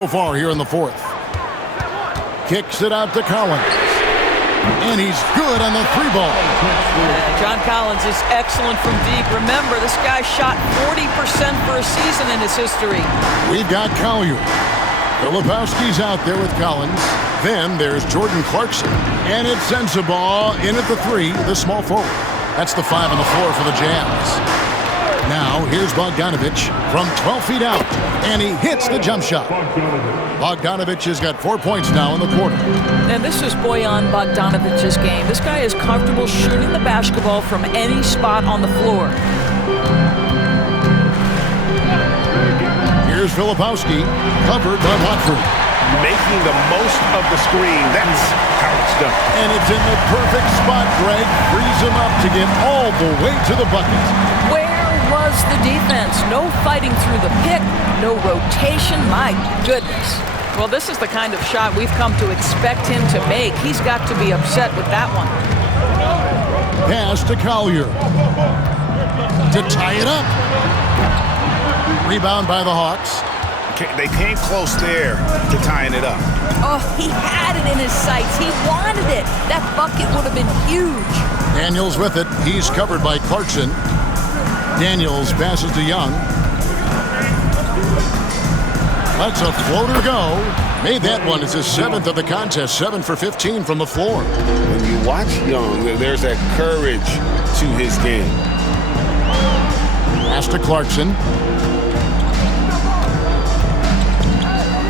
So far here in the fourth. Kicks it out to Collins. And he's good on the three ball. John Collins is excellent from deep. Remember, this guy shot 40% for a season in his history. We've got Collier. Filipowski's out there with Collins. Then there's Jordan Clarkson. And it sends the ball in at the three, the small forward. That's the 5 on the floor for the Jazz. Now, here's Bogdanovich from 12 feet out, and he hits the jump shot. Bogdanovich has got 4 points now in the quarter. And this is Bojan Bogdanovich's game. This guy is comfortable shooting the basketball from any spot on the floor. Here's Filipowski, covered by Watford. Making the most of the screen. That's how it's done. And it's in the perfect spot, Greg. Frees him up to get all the way to the bucket. Where was the defense? No fighting through the pick, no rotation. My goodness. Well, this is the kind of shot we've come to expect him to make. He's got to be upset with that one. Pass to Collier to tie it up. Rebound by the Hawks. They came close there to tying it up. Oh, he had it in his sights. He wanted it. That bucket would have been huge. Daniels with it. He's covered by Clarkson. Daniels passes to Young. Lets a floater go. Made that one. It's his 7th of the contest. 7 for 15 from the floor. When you watch Young, there's that courage to his game. Pass to Clarkson.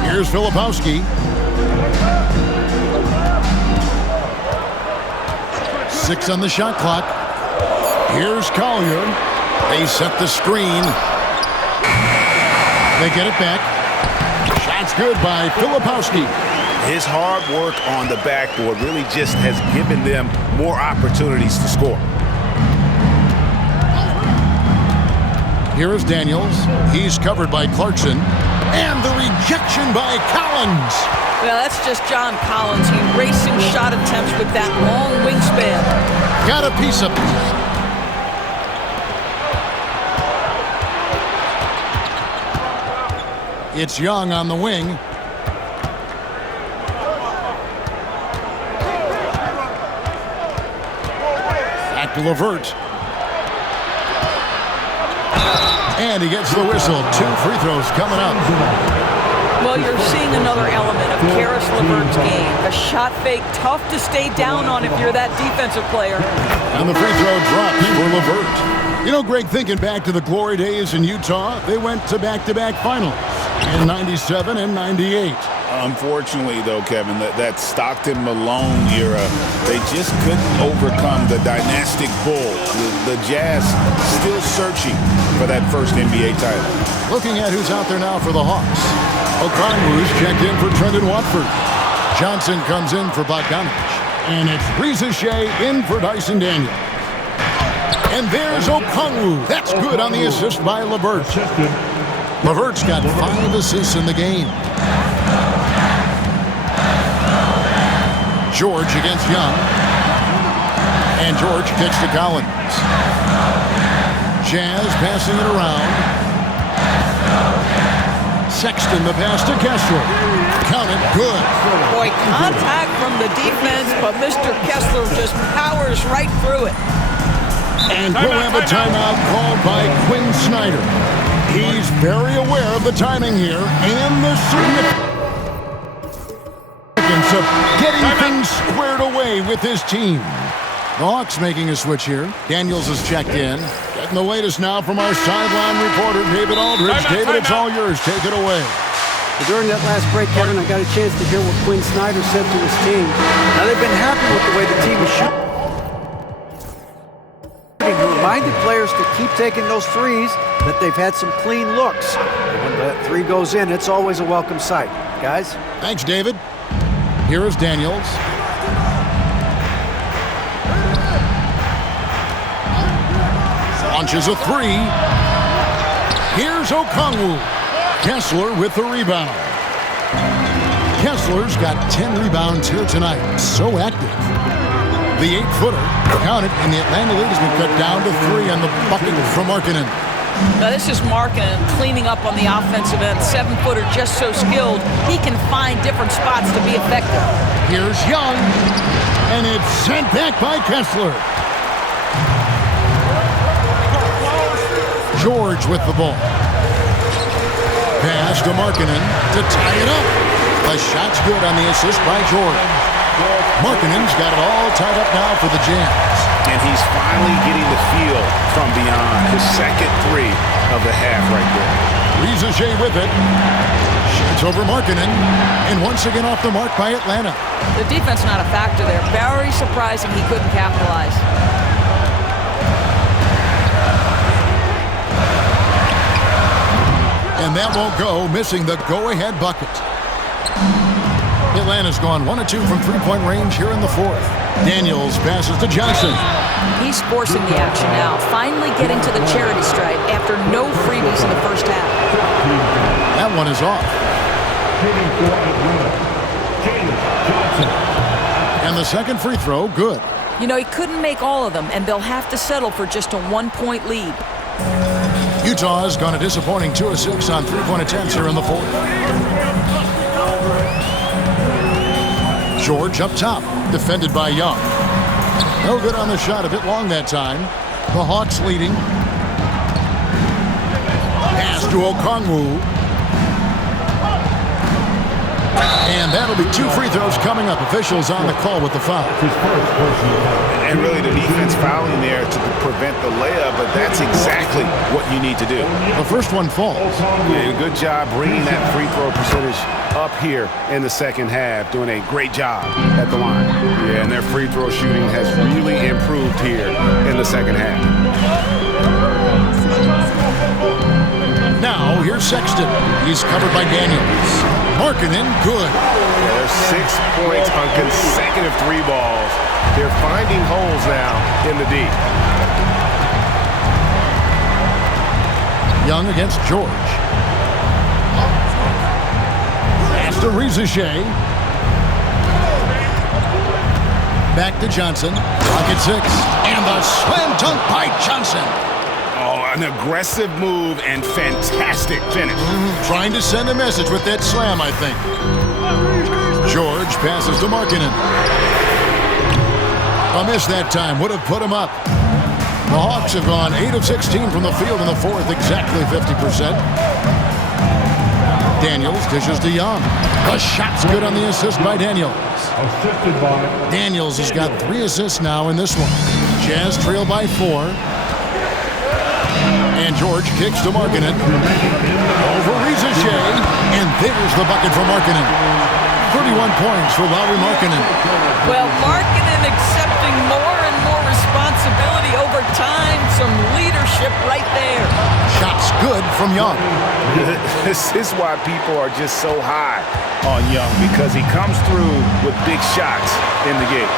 Here's Filipowski. 6 on the shot clock. Here's Collier. They set the screen. They get it back. Shot's good by Filipowski. His hard work on the backboard really just has given them more opportunities to score. Here is Daniels. He's covered by Clarkson. And the rejection by Collins. Well, that's just John Collins. Erasing shot attempts with that long wingspan. Got a piece of it. It's Young on the wing. Back to LeVert. And he gets the whistle. 2 free throws coming up. Well, you're seeing another element of Caris LeVert's game. A shot fake, tough to stay down on if you're that defensive player. And the free throw drops for LeVert. You know, Greg, thinking back to the glory days in Utah, they went to back-to-back finals in 97 and 98. Unfortunately, though, Kevin, that Stockton-Malone era, they just couldn't overcome the dynastic bull. The Jazz still searching for that first NBA title. Looking at who's out there now for the Hawks. Okongwu's checked in for Trendon Watford. Johnson comes in for Bogdanovich. And it's Reza Shea in for Dyson Daniels. And there's Okongwu. That's good on the assist by LeVert. LeVert's got 5 assists in the game. George against Young. And George kicks to Collins. Jazz passing it around. Sexton the pass to Kessler. Count it, good. Boy, contact from the defense, but Mr. Kessler just powers right through it. And we'll have a timeout called by Quinn Snyder. He's very aware of the timing here and the significance of getting things squared away with his team. The Hawks making a switch here. Daniels has checked in. Getting the latest now from our sideline reporter, David Aldridge. David, it's all yours. Take it away. During that last break, Kevin, I got a chance to hear what Quinn Snyder said to his team. Now, they've been happy with the way the team is shooting. He reminded players to keep taking those threes, that they've had some clean looks. And when that 3 goes in, it's always a welcome sight. Guys? Thanks, David. Here is Daniels. Launches a 3. Here's Okongwu. Kessler with the rebound. Kessler's got 10 rebounds here tonight. So active. The 8-footer, count it, and the Atlanta lead has been cut down to 3 on the bucket from Markkanen. Now this is Markkanen cleaning up on the offensive end. 7-footer just so skilled, he can find different spots to be effective. Here's Young, and it's sent back by Kessler. George with the ball. Pass to Markkanen to tie it up. The shot's good on the assist by George. Markkanen's got it all tied up now for the Jazz. And he's finally getting the feel from beyond. His second three of the half right there. Risacher with it. Shoots over Markkanen. And once again off the mark by Atlanta. The defense not a factor there. Very surprising he couldn't capitalize. And that won't go, missing the go-ahead bucket. Atlanta's gone 1 of 2 from three-point range here in the fourth. Daniels passes to Johnson. He's forcing the action now, finally getting to the charity stripe after no freebies in the first half. That one is off. And the second free throw, good. You know, he couldn't make all of them, and they'll have to settle for just a 1-point lead. Utah has gone a disappointing 2 of 6 on three-point attempts here in the fourth. George up top, defended by Young. No good on the shot, a bit long that time. The Hawks leading. Pass to Okongwu. And that'll be 2 free throws coming up. Officials on the call with the foul. And really the defense fouling there to prevent the layup, but that's exactly what you need to do. The first one falls. Yeah, good job bringing that free throw percentage up here in the second half, doing a great job at the line. Yeah, and their free throw shooting has really improved here in the second half. Now, here's Sexton. He's covered by Daniels. Markkanen, good. Yeah, there's 6 points on consecutive 3 balls. They're finding holes now in the D. Young against George. Pass to Risacher. Back to Johnson. Pocket 6. And the slam dunk by Johnson. Oh, an aggressive move and fantastic finish. Trying to send a message with that slam, I think. George passes to Markkanen. A miss that time would have put him up. The Hawks have gone 8 of 16 from the field in the fourth, exactly 50%. Daniels dishes to Young. The shot's good on the assist by Daniels. Daniels has got 3 assists now in this one. Jazz trail by 4. And George kicks to Markkanen. Over Risacher. And there's the bucket for Markkanen. 31 points for Lauri Markkanen. Well, Markkanen accepting more and more responsibility over time. Some leadership right there. Shots good from Young. This is why people are just so high on Young, because he comes through with big shots in the game.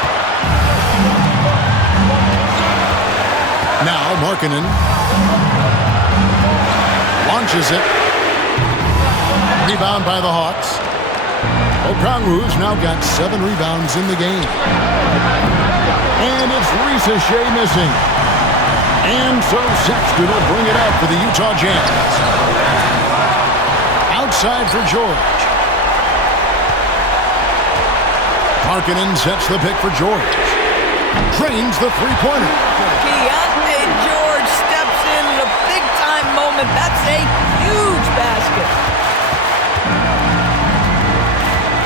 Now Markkanen launches it. Rebound by the Hawks. Okongwu's now got 7 rebounds in the game. And it's Risacher missing. And so Sexton will bring it up for the Utah Jazz. Outside for George. Markkanen sets the pick for George. Drains the three-pointer. Keontae George steps in a big-time moment. That's a huge basket.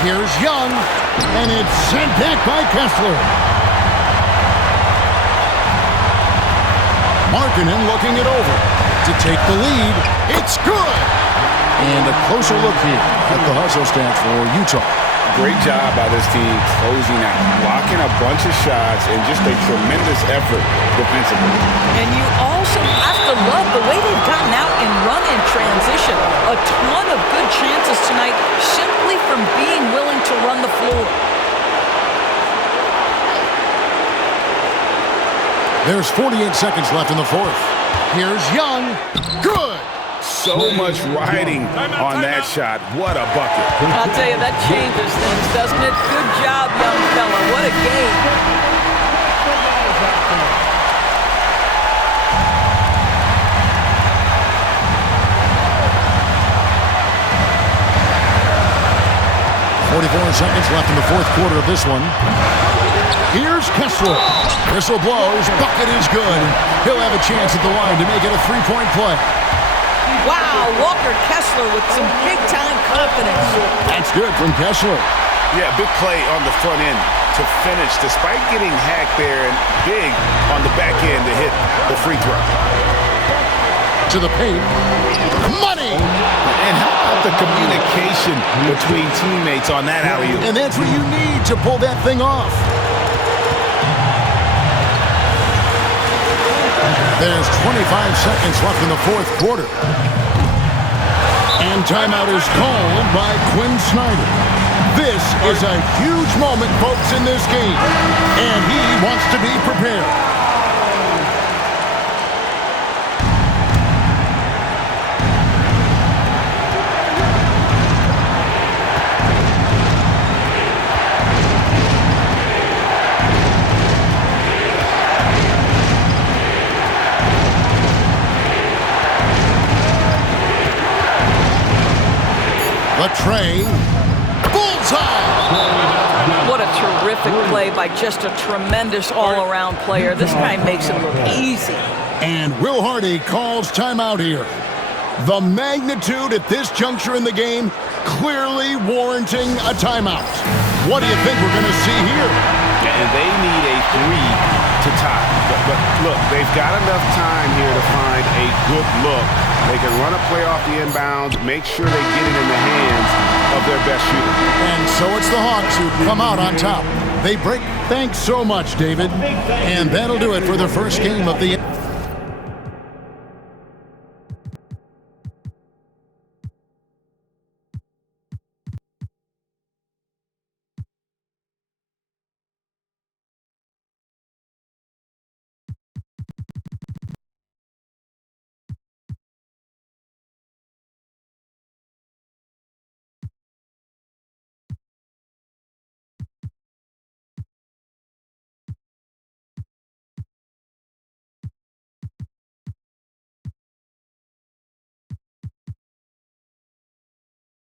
Here's Young, and it's sent back by Kessler. Markkanen looking it over to take the lead. It's good! And a closer look here at the hustle stat for Utah. Great job by this team closing out, blocking a bunch of shots, and just a tremendous effort defensively. And you also have to love the way they've gotten out and run in transition. A ton of good chances tonight simply from being willing to run the floor. There's 48 seconds left in the fourth. Here's Young. Good! So much riding on that shot. What a bucket. I'll tell you, that changes things, doesn't it? Good job, young fella. What a game. 44 seconds left in the fourth quarter of this one. Here's Kessler. Whistle blows. Bucket is good. He'll have a chance at the line to make it a three-point play. Wow, Walker Kessler with some big-time confidence. That's good from Kessler. Yeah, big play on the front end to finish, despite getting hacked there, and big on the back end to hit the free throw. To the paint. Money! And how about the communication between teammates on that alley-oop? And that's what you need to pull that thing off. There's 25 seconds left in the fourth quarter. And timeout is called by Quinn Snyder. This is a huge moment, folks, in this game. And he wants to be prepared. Trey, bullseye! What a terrific play by just a tremendous all-around player. This guy makes it look easy. And Will Hardy calls timeout here. The magnitude at this juncture in the game clearly warranting a timeout. What do you think we're going to see here? And they need a three to tie. But look, they've got enough time here to find a good look. They can run a play off the inbounds, make sure they get it in the hands of their best shooter. And so it's the Hawks who come out on top. They break. Thanks so much, David. And that'll do it for the first game of the